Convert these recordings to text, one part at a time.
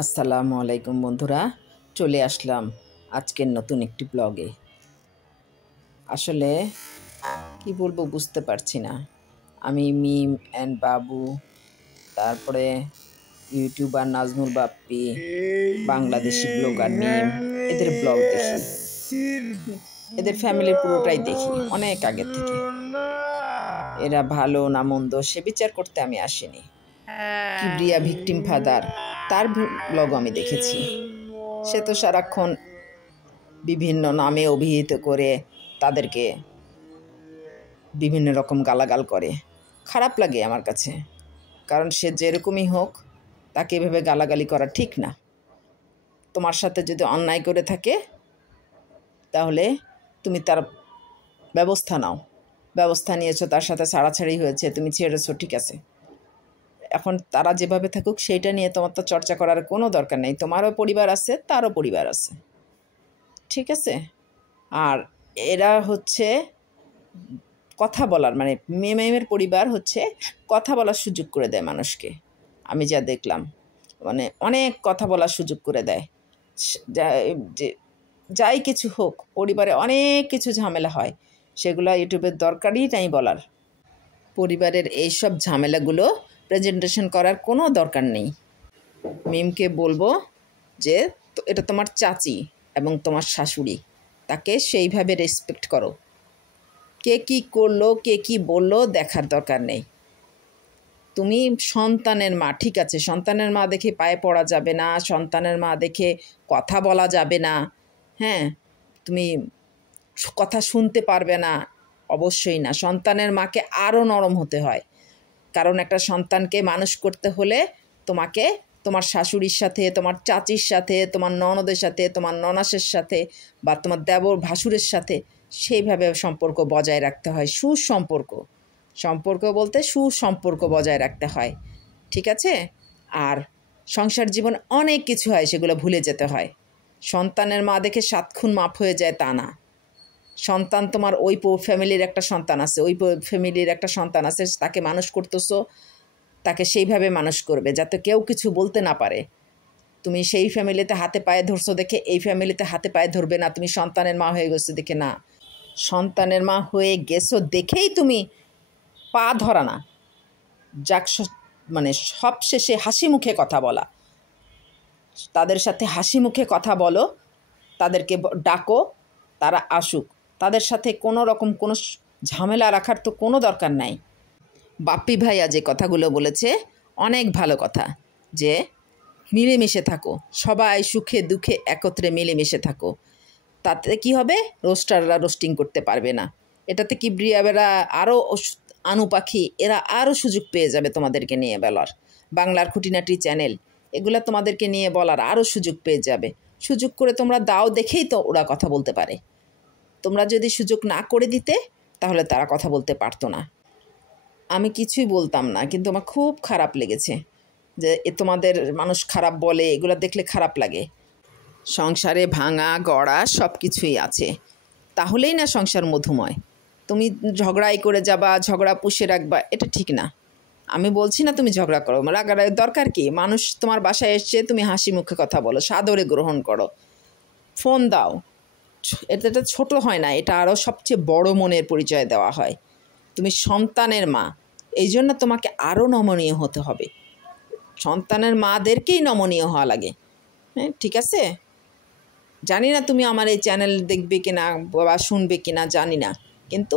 আসসালামু আলাইকুম বন্ধুরা, চলে আসলাম আজকের নতুন একটি ব্লগে। আসলে কি বলবো বুঝতে পারছি না। আমি মিম অ্যান্ড বাবু, তারপরে ইউটিউবার নাজমুল বাপ্পি, বাংলাদেশি ব্লগার মিম, এদের ব্লগ দেখি, এদের ফ্যামিলির পুরোটাই দেখি অনেক আগে থেকে। এরা ভালো না মন্দ সে বিচার করতে আমি আসিনি। কিবরিয়া ভিকটিম ফাদার, তার ব্লগ আমি দেখেছি। সে তো সারাক্ষণ বিভিন্ন নামে অভিহিত করে তাদেরকে বিভিন্ন রকম গালাগাল করে। খারাপ লাগে আমার কাছে, কারণ সে যেরকমই হোক তাকে এভাবে গালাগালি করা ঠিক না। তোমার সাথে যদি অন্যায় করে থাকে তাহলে তুমি তার ব্যবস্থা নাও। ব্যবস্থা নিয়েছো, তার সাথে ছাড়াছাড়ি হয়েছে, তুমি ছেড়েছো, ঠিক আছে। এখন তারা যেভাবে থাকুক সেইটা নিয়ে তোমার তো চর্চা করার কোনো দরকার নেই। তোমারও পরিবার আছে, তারও পরিবার আছে, ঠিক আছে। আর এরা হচ্ছে কথা বলার, মানে মেমের পরিবার হচ্ছে কথা বলার সুযোগ করে দেয় মানুষকে। আমি যা দেখলাম, মানে অনেক কথা বলার সুযোগ করে দেয়। যাই কিছু হোক, পরিবারে অনেক কিছু ঝামেলা হয়, সেগুলো ইউটিউবের দরকারই নাই বলার। পরিবারের এইসব ঝামেলাগুলো প্রেজেন্টেশন করার কোনো দরকার নেই। মিমকে বলবো যে এটা তোমার চাচি এবং তোমার শাশুড়ি, তাকে সেইভাবে রেসপেক্ট করো। কে কী করলো, কে কী বললো দেখার দরকার নেই। তুমি সন্তানের মা, ঠিক আছে, সন্তানের মা দেখে পায়ে পড়া যাবে না, সন্তানের মা দেখে কথা বলা যাবে না, হ্যাঁ, তুমি কথা শুনতে পারবে না, অবশ্যই না। সন্তানের মাকে আরও নরম হতে হয়, কারণ একটা সন্তানকে মানুষ করতে হলে তোমাকে তোমার শাশুড়ির সাথে, তোমার চাচির সাথে, তোমার ননদের সাথে, তোমার ননাসের সাথে বা তোমার দেবর ভাসুরের সাথে সেইভাবে সম্পর্ক বজায় রাখতে হয়। সম্পর্ক বলতে সুসম্পর্ক বজায় রাখতে হয়, ঠিক আছে। আর সংসার জীবন অনেক কিছু হয়, সেগুলো ভুলে যেতে হয়। সন্তানের মা দেখে 7 খুন মাপ হয়ে যায় তা না। সন্তান তোমার ওই ফ্যামিলির একটা সন্তান আছে, ওই ফ্যামিলির একটা সন্তান আছে, তাকে মানুষ করতেছো, তাকে সেইভাবে মানুষ করবে যাতে কেউ কিছু বলতে না পারে। তুমি সেই ফ্যামিলিতে হাতে পায়ে ধরছো দেখে এই ফ্যামিলিতে হাতে পায়ে ধরবে না। তুমি সন্তানের মা হয়ে গেছো দেখে না, সন্তানের মা হয়ে গেছো দেখেই তুমি পা ধরা না। যাক, মানে সবশেষে হাসি মুখে কথা বলা, তাদের সাথে হাসি মুখে কথা বলো, তাদেরকে ডাকো, তারা আসুক। তাদের সাথে কোনো রকম কোনো ঝামেলা রাখার তো কোনো দরকার নাই। বাপ্পি ভাইয়া যে কথাগুলো বলেছে অনেক ভালো কথা, যে মিলেমিশে থাকো, সবাই সুখে দুঃখে একত্রে মিলেমিশে থাকো। তাতে কি হবে, রোস্টাররা রোস্টিং করতে পারবে না। এটাতে কিবরিয়াবেরা আরও আনু পাখি, এরা আরও সুযোগ পেয়ে যাবে তোমাদেরকে নিয়ে বলার। বাংলার খুঁটিনাটি চ্যানেল, এগুলো তোমাদেরকে নিয়ে বলার আরও সুযোগ পেয়ে যাবে। সুযোগ করে তোমরা দাও দেখেই তো ওরা কথা বলতে পারে। তোমরা যদি সুযোগ না করে দিতে তাহলে তারা কথা বলতে পারতো না। আমি কিছুই বলতাম না, কিন্তু আমার খুব খারাপ লেগেছে যে তোমাদের মানুষ খারাপ বলে, এগুলো দেখলে খারাপ লাগে। সংসারে ভাঙা গড়া সব কিছুই আছে, তাহলেই না সংসার মধুময়। তুমি ঝগড়াই করে যাবা, ঝগড়া পুষে রাখবা, এটা ঠিক না। আমি বলছি না তুমি ঝগড়া করো, রাগার দরকার কি? মানুষ তোমার বাসায় এসছে, তুমি হাসি মুখে কথা বলো, সাদরে গ্রহণ করো, ফোন দাও। এটা ছোট হয় না, এটা আরও সবচেয়ে বড় মনের পরিচয় দেওয়া হয়। তুমি সন্তানের মা, এই জন্য তোমাকে আরও নমনীয় হতে হবে। সন্তানের মাদেরকেই নমনীয় হওয়া লাগে, হ্যাঁ, ঠিক আছে। জানি না তুমি আমার এই চ্যানেল দেখবে কিনা বা শুনবে কিনা জানি না, কিন্তু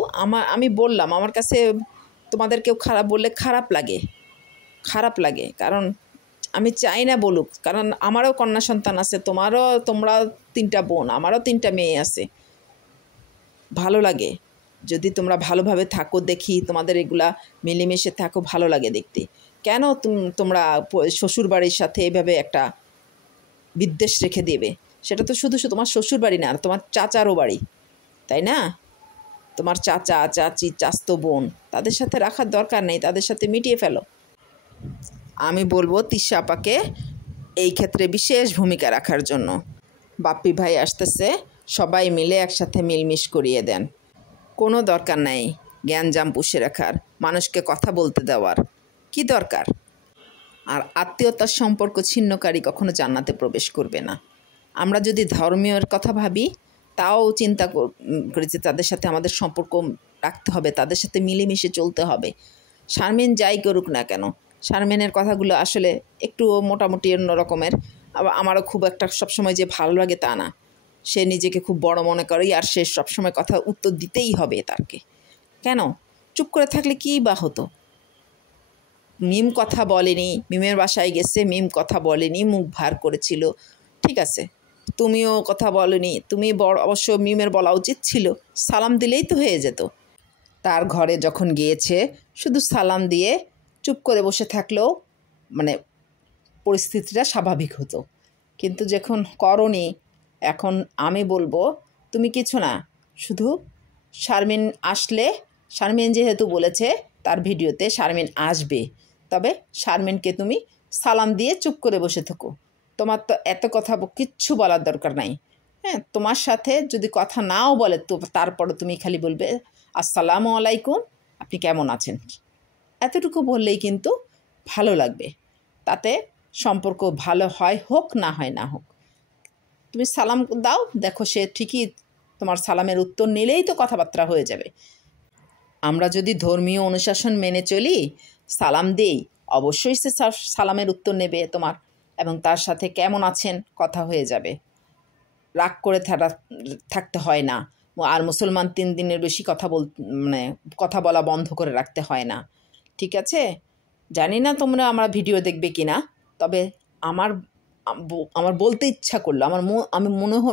আমি বললাম, আমার কাছে তোমাদের কেউ খারাপ বললে খারাপ লাগে, কারণ আমি চাই না বলুক, কারণ আমারও কন্যা সন্তান আছে, তোমরা 3টা বোন, আমারও 3টা মেয়ে আছে। ভালো লাগে যদি তোমরা ভালোভাবে থাকো, দেখি তোমাদের এগুলা মিলেমিশে থাকো, ভালো লাগে দেখতে। কেন তোমরা শ্বশুরবাড়ির সাথে এভাবে একটা বিদ্বেষ রেখে দেবে? সেটা তো শুধু তোমার শ্বশুরবাড়ি না, তোমার চাচারও বাড়ি, তাই না? তোমার চাচা চাচি চাচতো বোন, তাদের সাথে রাখার দরকার নেই, তাদের সাথে মিটিয়ে ফেলো। আমি বলবো তিশা আপাকে এই ক্ষেত্রে বিশেষ ভূমিকা রাখার জন্য। বাপ্পি ভাই আসতেছে, সবাই মিলে একসাথে মিলমিশ করিয়ে দেন। কোনো দরকার নাই জ্ঞানজাম পুষে রাখার, মানুষকে কথা বলতে দেওয়ার কি দরকার? আর আত্মীয়তার সম্পর্ক ছিন্নকারী কখনো জান্নাতে প্রবেশ করবে না। আমরা যদি ধর্মীয়র কথা ভাবি, তাও চিন্তা করেছি তাদের সাথে আমাদের সম্পর্ক রাখতে হবে, তাদের সাথে মিলেমিশে চলতে হবে। শারমিন যাই করুক না কেন, শারমিনের কথাগুলো আসলে একটু মোটামুটি অন্য রকমের। আবার আমারও খুব একটা সবসময় যে ভালো লাগে তা না। সে নিজেকে খুব বড় মনে করে, আর সে সবসময় কথা উত্তর দিতেই হবে তাকে। কেন চুপ করে থাকলে কী বা হতো? মিম কথা বলেনি, মিমের বাসায় গেছে, মিম কথা বলেনি, মুখ ভার করেছিল, ঠিক আছে। তুমিও কথা বলনি, তুমি অবশ্য মিমের বলা উচিত ছিল, সালাম দিলেই তো হয়ে যেত। তার ঘরে যখন গিয়েছে শুধু সালাম দিয়ে চুপ করে বসে থাকলেও মানে পরিস্থিতিটা স্বাভাবিক হতো। কিন্তু যখন করনি, এখন আমি বলবো তুমি কিছু না, শুধু শারমিন আসলে, শারমিন যেহেতু বলেছে তার ভিডিওতে শারমিন আসবে, তবে শারমিনকে তুমি সালাম দিয়ে চুপ করে বসে থাকো। তোমার তো এত কথা কিচ্ছু বলার দরকার নাই। হ্যাঁ, তোমার সাথে যদি কথা নাও বলে তো তারপরে তুমি খালি বলবে আসসালামু আলাইকুম, আপনি কেমন আছেন, এতটুকু বললেই কিন্তু ভালো লাগবে। তাতে সম্পর্ক ভালো হয়, হোক না হয় না হোক, তুমি সালাম দাও, দেখো সে ঠিকই তোমার সালামের উত্তর নিলেই তো কথাবার্তা হয়ে যাবে। আমরা যদি ধর্মীয় অনুশাসন মেনে চলি, সালাম দিই, অবশ্যই সে সালামের উত্তর নেবে তোমার, এবং তার সাথে কেমন আছেন কথা হয়ে যাবে। রাগ করে থাকতে হয় না। আর মুসলমান 3 দিনের বেশি কথা বলা বন্ধ করে রাখতে হয় না, ঠিক আছে। জানি না তোমরা আমার ভিডিও দেখবে কি না, তবে আমার আমার বলতে ইচ্ছা করলো, আমি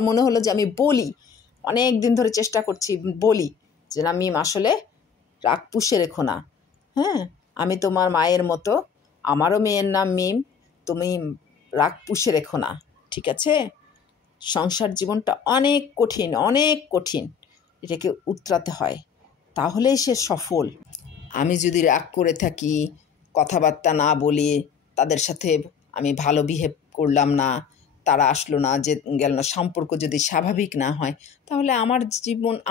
মনে হলো যে আমি বলি, অনেক দিন ধরে চেষ্টা করছি বলি যে না মিম, আসলে রাগ পুষে রেখো না। হ্যাঁ, আমি তোমার মায়ের মতো, আমারও মেয়ের নাম মিম, তুমি রাগ পুষে রেখো না, ঠিক আছে। সংসার জীবনটা অনেক কঠিন, অনেক কঠিন, এটাকে উতরাতে হয়, তাহলেই সে সফল। আমি যদি রাগ করে থাকি, কথাবার্তা না বলি, তাদের সাথে আমি ভালো বিহেভ করলাম না, তারা আসলো না, যে গেল না, সম্পর্ক যদি স্বাভাবিক না হয়, তাহলে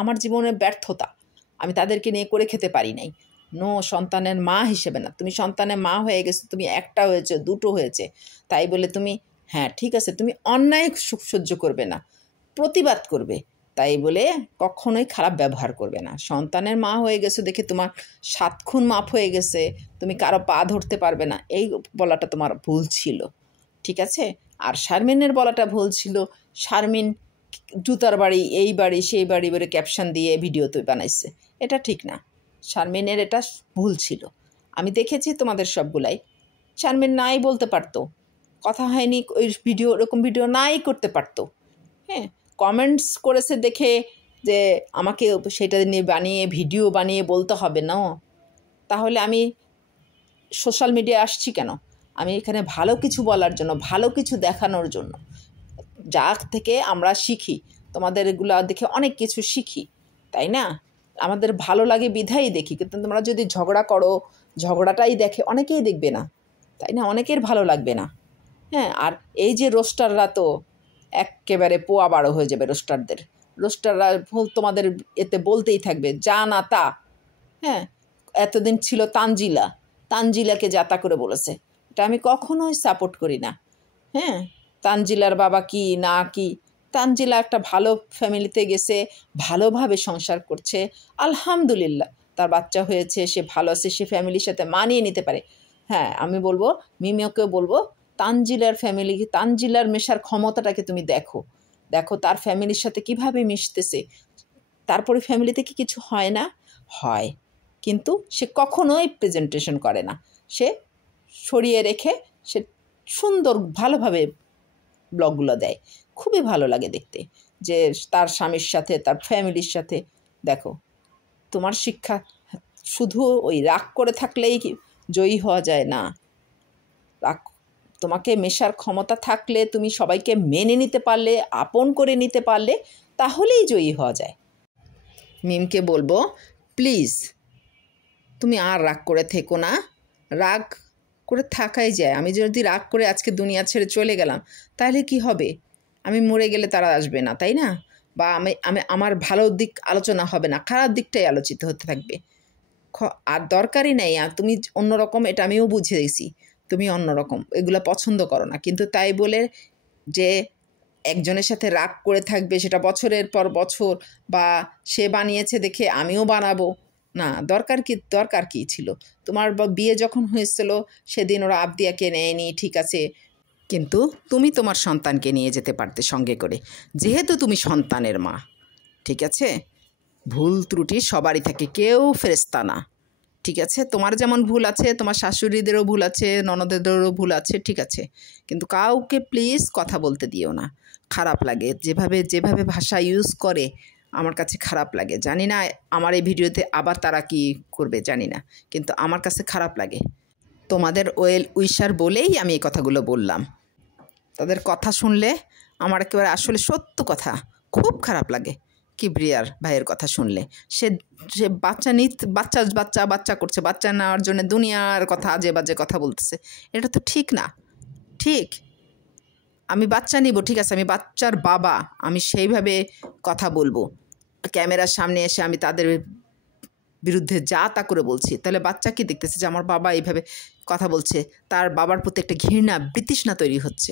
আমার জীবনের ব্যর্থতা, আমি তাদেরকে নিয়ে করে খেতে পারি নাই। সন্তানের মা হিসেবে না, তুমি সন্তানের মা হয়ে গেছো, তুমি একটা হয়েছে, দুটো হয়েছে, তাই বলে তুমি, হ্যাঁ ঠিক আছে, তুমি অন্যায় সহ্য করবে না, প্রতিবাদ করবে, তাই বলে কখনোই খারাপ ব্যবহার করবে না। সন্তানের মা হয়ে গেছো দেখে তোমার 7 খুন মাপ হয়ে গেছে, তুমি কারো পা ধরতে পারবে না, এই বলাটা তোমার ভুল ছিল, ঠিক আছে। আর শারমিনের বলাটা ভুল ছিল। শারমিন জুতার বাড়ি, এই বাড়ি, সেই বাড়ি বলে ক্যাপশন দিয়ে ভিডিও তো বানাইছে, এটা ঠিক না। শারমিনের এটা ভুল ছিল। আমি দেখেছি তোমাদের সবগুলাই। শারমিন নাই বলতে পারতো, কথা হয়নি, ওই ভিডিও, ওরকম ভিডিও নাই করতে পারতো। হ্যাঁ, কমেন্টস করেছে দেখে যে আমাকে সেটা নিয়ে ভিডিও বানিয়ে বলতে হবে না, তাহলে আমি সোশ্যাল মিডিয়ায় আসছি কেন? আমি এখানে ভালো কিছু বলার জন্য, ভালো কিছু দেখানোর জন্য, যা থেকে আমরা শিখি, তোমাদের এগুলো দেখে অনেক কিছু শিখি, তাই না? আমাদের ভালো লাগে বিধাই দেখি, কিন্তু তোমরা যদি ঝগড়া করো, ঝগড়াটাই দেখে অনেকেই দেখবে না, তাই না? অনেকের ভালো লাগবে না। হ্যাঁ, আর এই যে রোস্টাররা তো একেবারে পোয়া বারো হয়ে যাবে, রোস্টাররা তোমাদের এতে বলতেই থাকবে যা না তা। হ্যাঁ, এতদিন ছিল তানজিলাকে যাতা করে বলেছে, এটা আমি কখনোই সাপোর্ট করি না। হ্যাঁ, তানজিলার বাবা কি না কি, তানজিলা একটা ভালো ফ্যামিলিতে গেছে, ভালোভাবে সংসার করছে, আলহামদুলিল্লাহ, তার বাচ্চা হয়েছে, সে ভালো আছে, সে ফ্যামিলির সাথে মানিয়ে নিতে পারে। হ্যাঁ, আমি বলবো, মিমিওকেও বলবো, তানজিলার মেশার ক্ষমতাটাকে তুমি দেখো, তার ফ্যামিলির সাথে কিভাবে মিশতেছে, তারপরে ফ্যামিলি থেকে কিছু হয় না, হয়, কিন্তু সে কখনোই প্রেজেন্টেশন করে না, সে সরিয়ে রেখে সে সুন্দর ভালোভাবে ব্লগগুলো দেয়, খুবই ভালো লাগে দেখতে, যে তার স্বামীর সাথে, তার ফ্যামিলির সাথে। দেখো, তোমার শিক্ষা শুধু ওই রাগ করে থাকলেই জয়ী হওয়া যায় না। রাগ, তোমাকে মেশার ক্ষমতা থাকলে, তুমি সবাইকে মেনে নিতে পারলে, আপন করে নিতে পারলে, তাহলেই জয়ী হওয়া যায়। মিমকে বলবো, প্লিজ তুমি আর রাগ করে থেকো না, রাগ করে থাকাই যায়। আমি যদি রাগ করে আজকে দুনিয়া ছেড়ে চলে গেলাম, তাহলে কি হবে? আমি মরে গেলে তারা আসবে না, তাই না? বা আমার ভালো দিক আলোচনা হবে না, খারাপ দিকটাই আলোচিত হতে থাকবে। আর দরকারই নেই, আর তুমি অন্যরকম, এটা আমিও বুঝে গেছি, তুমি অন্যরকম, এগুলো পছন্দ করো না। কিন্তু তাই বলে যে একজনের সাথে রাগ করে থাকবে, সেটা বছরের পর বছর, বা সে বানিয়েছে দেখে আমিও বানাবো না। দরকার কি ছিল? তোমার বিয়ে যখন হয়েছিল সেদিন ওরা আবদিয়াকে নেয়নি, ঠিক আছে, কিন্তু তুমি তোমার সন্তানকে নিয়ে যেতে পারতে সঙ্গে করে, যেহেতু তুমি সন্তানের মা। ঠিক আছে, ভুল ত্রুটি সবারই থাকে, কেউ ফেরেশতা না। ঠিক আছে, তোমার যেমন ভুল আছে, তোমার শাশুড়িদেরও ভুল আছে, ননদেরও ভুল আছে, ঠিক আছে, কিন্তু কাউকে প্লিজ কথা বলতে দিও না। খারাপ লাগে যেভাবে ভাষা ইউজ করে, আমার কাছে খারাপ লাগে। জানি না আমার এই ভিডিওতে আবার তারা কি করবে জানি না, কিন্তু আমার কাছে খারাপ লাগে। তোমাদের ওয়েল উইশার বলেই আমি এই কথাগুলো বললাম। তাদের কথা শুনলে আমার একেবারে আসলে সত্য কথা খুব খারাপ লাগে। কিবরিয়ার ভাইয়ের কথা শুনলে, সে সে বাচ্চা করছে, বাচ্চা নেওয়ার জন্য দুনিয়ার কথা, আজে বাজে কথা বলতেছে। এটা তো ঠিক না। ঠিক, আমি বাচ্চা নিব, ঠিক আছে, আমি বাচ্চার বাবা, আমি সেইভাবে কথা বলবো। ক্যামেরার সামনে এসে আমি তাদের বিরুদ্ধে যা তা করে বলছি, তাহলে বাচ্চা কি দেখতেছে যে আমার বাবা এইভাবে কথা বলছে, তার বাবার প্রতি একটা ঘৃণা বিতৃষ্ণা তৈরি হচ্ছে।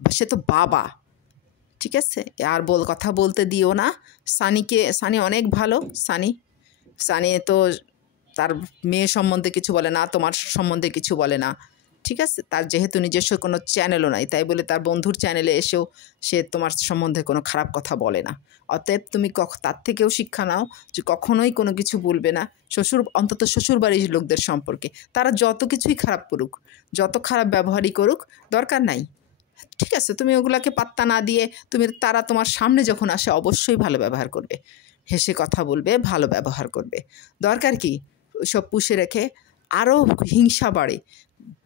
সে তো বাবা, ঠিক আছে, আর কথা বলতে দিও না। সানি অনেক ভালো। সানি তো তার মেয়ে সম্বন্ধে কিছু বলে না, তোমার সম্বন্ধে কিছু বলে না, ঠিক আছে। তার যেহেতু নিজস্ব কোনো চ্যানেলও নাই, তাই বলে তার বন্ধুর চ্যানেলে এসেও সে তোমার সম্বন্ধে কোনো খারাপ কথা বলে না। অতএব তুমি তার থেকেও শিক্ষা নাও যে কখনোই কোনো কিছু বলবে না অন্তত শ্বশুরবাড়ির লোকদের সম্পর্কে। তারা যত কিছুই খারাপ করুক, যত খারাপ ব্যবহারই করুক, দরকার নাই। ঠিক আছে, তুমি ওগুলাকে পাত্তা না দিয়ে তারা তোমার সামনে যখন আসে অবশ্যই ভালো ব্যবহার করবে, হেসে কথা বলবে, ভালো ব্যবহার করবে। দরকার কি সব পুষে রেখে? আরও হিংসা বাড়ে,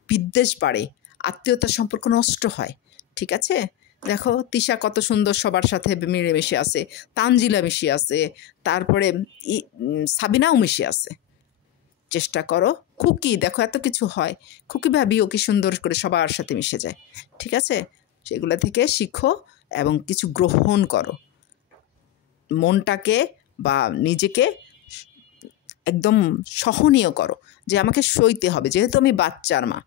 বিদ্বেষ বাড়ে, আত্মীয়তার সম্পর্ক নষ্ট হয়। ঠিক আছে, দেখো তিশা কত সুন্দর সবার সাথে মিলেমিশে আছে, তানজিলা মিশে আছে, তারপরে সাবিনাও মিশে আছে। চেষ্টা করো। খুকি দেখো এত কিছু হয়, খুকি ভাবিও কি সুন্দর করে সবার সাথে মিশে যায়। ঠিক আছে, সেগুলো থেকে শিখো এবং কিছু গ্রহণ করো। মনটাকে বা নিজেকে একদম সহনীয় করো যে আমাকে সইতে হবে, যেহেতু আমি বাচ্চার মা।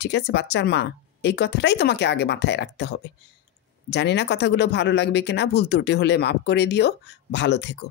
ঠিক আছে, বাচ্চার মা, এই কথাটাই তোমাকে আগে মাথায় রাখতে হবে। জানি না কথাগুলো ভালো লাগবে কিনা, ভুল ত্রুটি হলে মাফ করে দিও। ভালো থেকো।